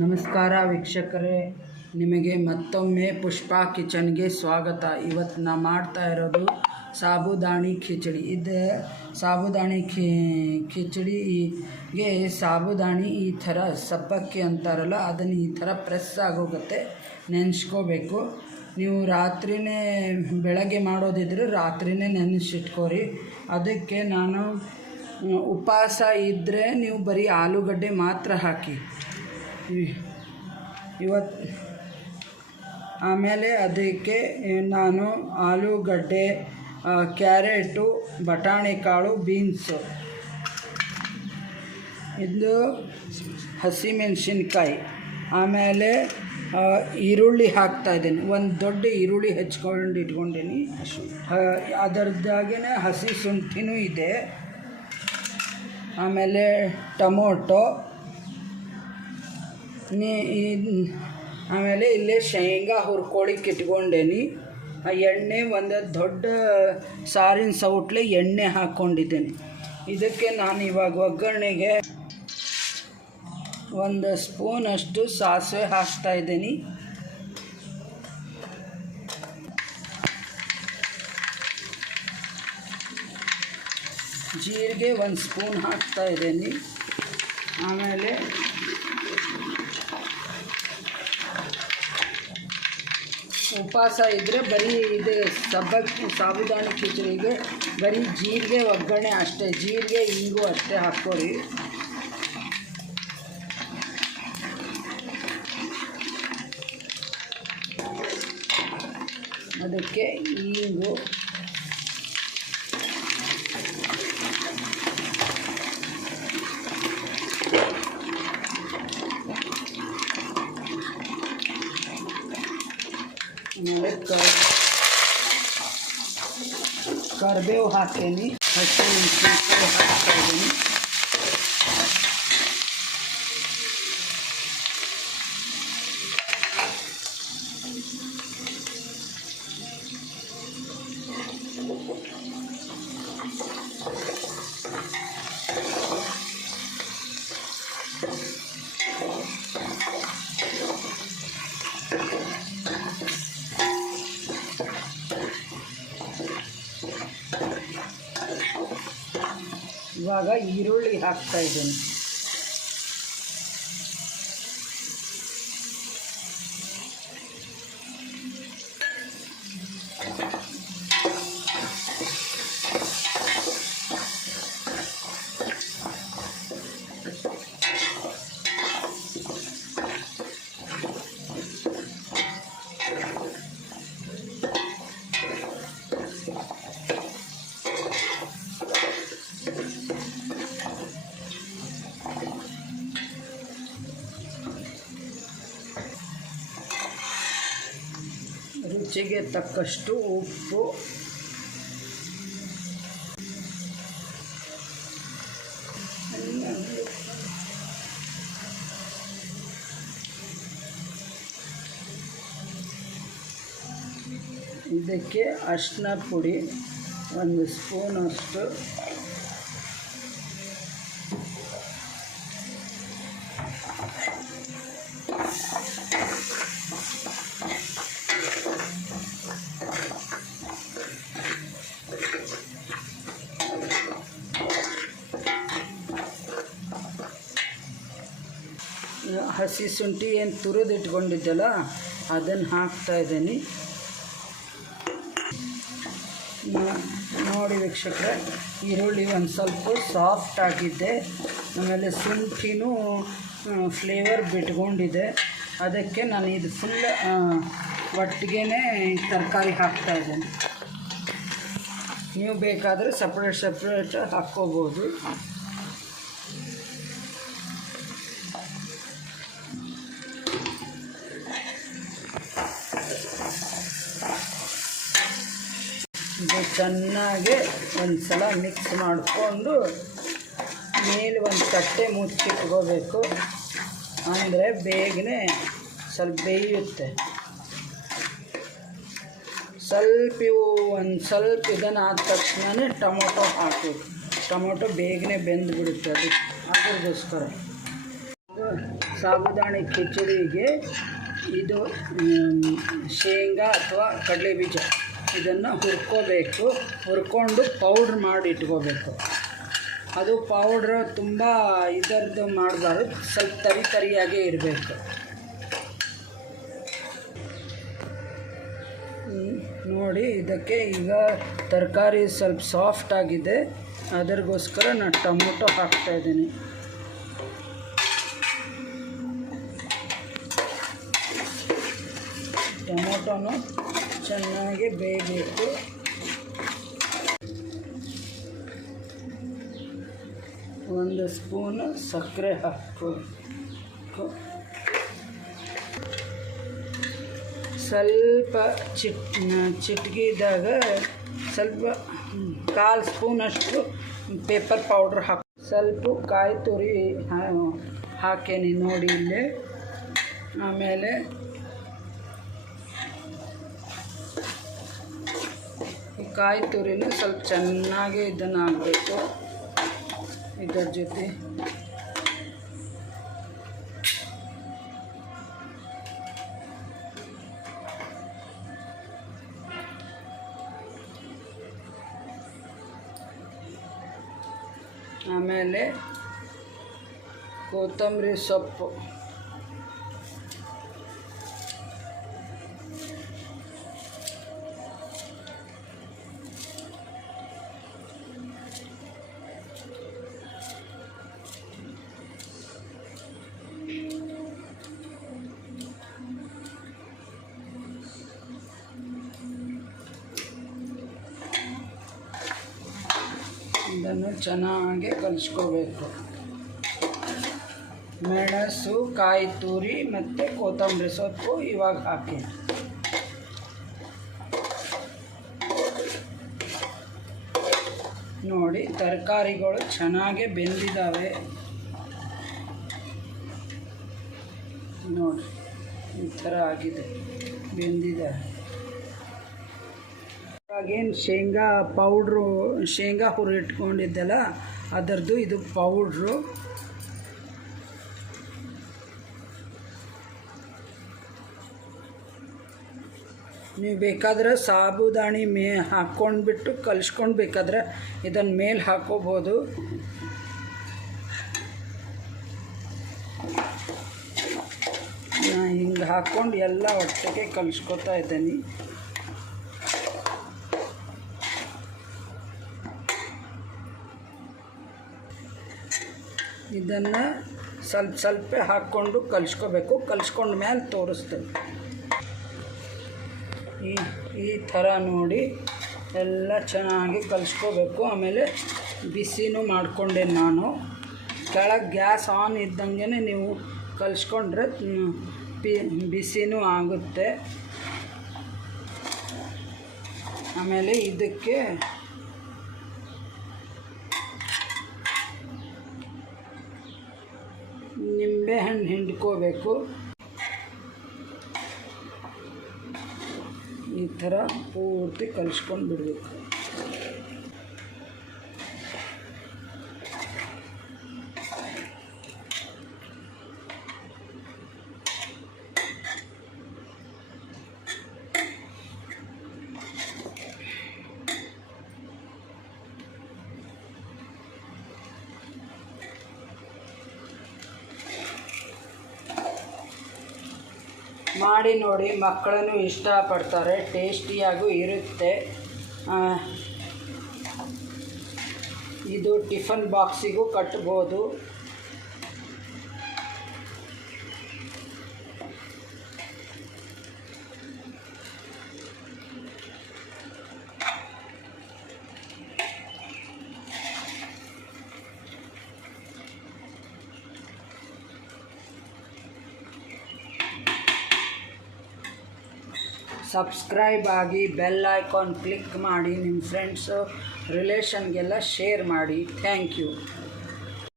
ನಮಸ್ಕಾರ ವೀಕ್ಷಕರೇ, ನಿಮಗೆ ಮತ್ತೊಮ್ಮೆ ಪುಷ್ಪಾ ಕಿಚನ್ಗೆ ಸ್ವಾಗತ. ಇವತ್ತು ನಾ ಮಾಡ್ತಾ ಇರೋದು ಸಾಬುದಾಣಿ ಖಿಚಡಿ. ಇದು ಸಾಬುದಾಣಿ ಖಿಚಡಿಗೆ ಸಾಬುದಾಣಿ ಈ ಥರ ಸಬ್ಬಕ್ಕಿ ಅಂತಾರಲ್ಲ, ಅದನ್ನು ಈ ಥರ ಪ್ರೆಸ್ ಆಗೋಗುತ್ತೆ, ನೆನೆಸ್ಕೋಬೇಕು. ನೀವು ರಾತ್ರಿನೇ ಬೆಳಗ್ಗೆ ಮಾಡೋದಿದ್ರೆ ರಾತ್ರಿನೇ ನೆನೆಸಿಟ್ಕೋರಿ. ಅದಕ್ಕೆ ನಾನು ಉಪವಾಸ ಇದ್ದರೆ ನೀವು ಬರೀ ಆಲೂಗಡ್ಡೆ ಮಾತ್ರ ಹಾಕಿ ಇವತ್ತು. ಆಮೇಲೆ ಅದಕ್ಕೆ ನಾನು ಆಲೂಗಡ್ಡೆ, ಕ್ಯಾರೆಟು, ಬಟಾಣಿ ಕಾಳು, ಬೀನ್ಸು, ಇದು ಹಸಿಮೆಣಸಿನ್ಕಾಯಿ, ಆಮೇಲೆ ಈರುಳ್ಳಿ ಹಾಕ್ತಾಯಿದ್ದೀನಿ. ಒಂದು ದೊಡ್ಡ ಈರುಳ್ಳಿ ಹೆಚ್ಕೊಂಡು ಇಟ್ಕೊಂಡೀನಿ. ಅದರದ್ದಾಗೇ ಹಸಿ ಶುಂಠಿನೂ ಇದೆ. ಆಮೇಲೆ ಟೊಮೊಟೊ, ಆಮೇಲೆ ಇಲ್ಲೇ ಶೇಂಗಾ ಹುರ್ಕೊಳ್ಳಿಕ್ಕೆ ಇಟ್ಕೊಂಡೇನಿ. ಎಣ್ಣೆ, ಒಂದು ದೊಡ್ಡ ಸಾರಿನ ಸೌಟ್ಲೆ ಎಣ್ಣೆ ಹಾಕ್ಕೊಂಡಿದ್ದೇನೆ. ಇದಕ್ಕೆ ನಾನು ಇವಾಗ ಒಗ್ಗರಣೆಗೆ 1 ಸ್ಪೂನಷ್ಟು ಸಾಸಿವೆ ಹಾಕ್ತಾಯಿದ್ದೀನಿ. ಜೀರಿಗೆ 1 ಸ್ಪೂನ್ ಹಾಕ್ತಾಯಿದ್ದೀನಿ. ಆಮೇಲೆ ಉಪವಾಸ ಇದ್ದರೆ ಬರೀ ಇದು ಸಾಬುದಾಣಿ ಖಿಚಡಿಗೆ ಬರೀ ಜೀರಿಗೆ ಒಗ್ಗರಣೆ ಅಷ್ಟೇ, ಜೀರಿಗೆ ಹಿಂಗು ಅಷ್ಟೇ ಹಾಕ್ಕೊಳ್ಳಿ. ಅದಕ್ಕೆ ಹಿಂಗು, ಆಮೇಲೆ ಕರಿಬೇವು ಹಾಕೇನಿ, ಹಸಿಮೆಣಸಿನಕಾಯಿ ಹಾಕ್ತಾಯಿದ್ದೀನಿ. ಇವಾಗ ಈರುಳ್ಳಿ ಹಾಕ್ತಾಯಿದ್ದೀನಿ. ರುಚಿಗೆ ತಕ್ಕಷ್ಟು ಉಪ್ಪು, ಇದಕ್ಕೆ ಅರಿಶಿನ ಪುಡಿ 1 ಸ್ಪೂನಷ್ಟು, ಹಸಿ ಶುಂಠಿ ಏನು ತುರಿದು ಇಟ್ಕೊಂಡಿದ್ದೆಲ್ಲ ಅದನ್ನು ಹಾಕ್ತಾಯಿದ್ದೀನಿ. ನೋಡಿ ವೀಕ್ಷಕರೇ, ಈರುಳ್ಳಿ ಒಂದು ಸ್ವಲ್ಪ ಸಾಫ್ಟ್ ಆಗಿದೆ. ಆಮೇಲೆ ಶುಂಠಿನೂ ಫ್ಲೇವರ್ ಬಿಟ್ಕೊಂಡಿದೆ. ಅದಕ್ಕೆ ನಾನು ಇದು ಫುಲ್ ಒಟ್ಟಿಗೆ ತರಕಾರಿ ಹಾಕ್ತಾಯಿದ್ದೀನಿ. ನೀವು ಬೇಕಾದರೆ ಸಪ್ರೇಟ್ ಹಾಕ್ಕೋಬೋದು. ಇದು ಚೆನ್ನಾಗಿ ಒಂದು ಸಲ ಮಿಕ್ಸ್ ಮಾಡಿಕೊಂಡು ಮೇಲೆ ಒಂದು ತಟ್ಟೆ ಮುಚ್ಚಿಟ್ಕೋಬೇಕು. ಅಂದರೆ ಬೇಗನೆ ಸ್ವಲ್ಪ ಬೇಯುತ್ತೆ. ಒಂದು ಸ್ವಲ್ಪ ಇದನ್ನು ಆದ ತಕ್ಷಣ ಟೊಮೊಟೊ ಹಾಕಬೇಕು. ಟೊಮೊಟೊ ಬೇಗನೆ ಬೆಂದು ಬಿಡುತ್ತೆ, ಅದಕ್ಕೋಸ್ಕರ ಸಾಬುದಾಣಿ ಕಿಚಡಿಗೆ ಇದು ಶೇಂಗಾ ಅಥವಾ ಕಡಲೆ ಬೀಜ ಇದನ್ನು ಹುರ್ಕೋಬೇಕು. ಹುರ್ಕೊಂಡು ಪೌಡ್ರ್ ಮಾಡಿ ಇಟ್ಕೋಬೇಕು. ಅದು ಪೌಡ್ರ್ ತುಂಬ ಇದರದ್ದು ಮಾಡಬಾರ್ದು, ಸ್ವಲ್ಪ ತರಿಯಾಗೇ ಇರಬೇಕು. ನೋಡಿ, ಇದಕ್ಕೆ ಈಗ ತರಕಾರಿ ಸ್ವಲ್ಪ ಸಾಫ್ಟ್ ಆಗಿದೆ, ಅದರಿಗೋಸ್ಕರ ನಾನು ಟೊಮೊಟೊ ಹಾಕ್ತಾಯಿದ್ದೀನಿ. ಟೊಮೊಟೊನು ಚೆನ್ನಾಗಿ ಬೇಯಬೇಕು. ಒಂದು ಸ್ಪೂನು ಸಕ್ಕರೆ ಹಾಕಬೇಕು. ಸ್ವಲ್ಪ ಚಿಟಕಿದಾಗ ಸ್ವಲ್ಪ 1/4 ಸ್ಪೂನಷ್ಟು ಪೇಪರ್ ಪೌಡ್ರ್ ಹಾಕಿ, ಸ್ವಲ್ಪ ಕಾಯಿ ತುರಿ ಹಾಕೇನಿ ನೋಡಿ ಇಲ್ಲೇ. ಆಮೇಲೆ ಈ ಕಾಯಿ ತುರಿನ ಸ್ವಲ್ಪ ಚೆನ್ನಾಗಿ ಇದನ್ನು ಹಾಕಬೇಕು ಇದರ ಜೊತೆ. ಆಮೇಲೆ ಕೊತ್ತಂಬರಿ ಸೊಪ್ಪು, ಇದನ್ನು ಚೆನ್ನಾಗಿ ಕಲಿಸ್ಕೋಬೇಕು. ಮೆಣಸು, ಕಾಯಿ ತುರಿ ಮತ್ತು ಕೊತ್ತಂಬರಿ ಸೊಪ್ಪು ಇವಾಗ ಹಾಕಿ. ನೋಡಿ, ತರಕಾರಿಗಳು ಚೆನ್ನಾಗಿ ಬೆಂದಿದ್ದಾವೆ. ನೋಡಿ, ಈ ಥರ ಆಗಿದೆ, ಬೆಂದಿದೆ. ಇವಾಗೇನು ಶೇಂಗಾ ಹುರಿಟ್ಕೊಂಡಿದ್ದೆಲ್ಲ ಅದರದ್ದು ಇದು ಪೌಡ್ರು. ನೀವು ಬೇಕಾದ್ರೆ ಸಾಬುದಾಣಿ ಹಾಕ್ಕೊಂಡ್ಬಿಟ್ಟು ಕಲಿಸ್ಕೊಂಡು ಬೇಕಾದ್ರೆ ಇದನ್ನು ಮೇಲೆ ಹಾಕ್ಕೋಬೋದು. ನಾನು ಹಿಂಗೆ ಹಾಕ್ಕೊಂಡು ಎಲ್ಲ ಒಟ್ಟಿಗೆ ಕಲಿಸ್ಕೊತಾ ಇದ್ದೀನಿ. ಇದನ್ನು ಸ್ವಲ್ಪ ಹಾಕ್ಕೊಂಡು ಕಲಿಸ್ಕೋಬೇಕು. ಕಲಿಸ್ಕೊಂಡ ಮೇಲೆ ತೋರಿಸ್ತೇವೆ. ಈ ಥರ ನೋಡಿ ಎಲ್ಲ ಚೆನ್ನಾಗಿ ಕಲಿಸ್ಕೋಬೇಕು. ಆಮೇಲೆ ಬಿಸಿನೂ ಮಾಡಿಕೊಂಡೆ ನಾನು. ಕೆಳಗೆ ಗ್ಯಾಸ್ ಆನ್ ಇದ್ದಂಗೆ ನೀವು ಕಲಿಸ್ಕೊಂಡ್ರೆ ಬಿಸಿನೂ ಆಗುತ್ತೆ. ಆಮೇಲೆ ಇದಕ್ಕೆ ನಿಂಬೆಹಣ್ಣು ಹಿಂಡ್ಕೋಬೇಕು. ಈ ಥರ ಪೂರ್ತಿ ಕಲಿಸ್ಕೊಂಡು ಬಿಡಬೇಕು. ಮಾಡಿ ನೋಡಿ, ಮಕ್ಕಳನ್ನು ಇಷ್ಟಪಡ್ತಾರೆ, ಟೇಸ್ಟಿಯಾಗೂ ಇರುತ್ತೆ. ಇದು ಟಿಫನ್ ಬಾಕ್ಸಿಗೂ ಕಟ್ಬೋದು. ಸಬ್ಸ್ಕ್ರೈಬ್ ಆಗಿ, ಬೆಲ್ ಐಕಾನ್ ಕ್ಲಿಕ್ ಮಾಡಿ, ನಿಮ್ಮ ಫ್ರೆಂಡ್ಸು ರಿಲೇಷನ್ಗೆಲ್ಲ ಶೇರ್ ಮಾಡಿ. Thank you.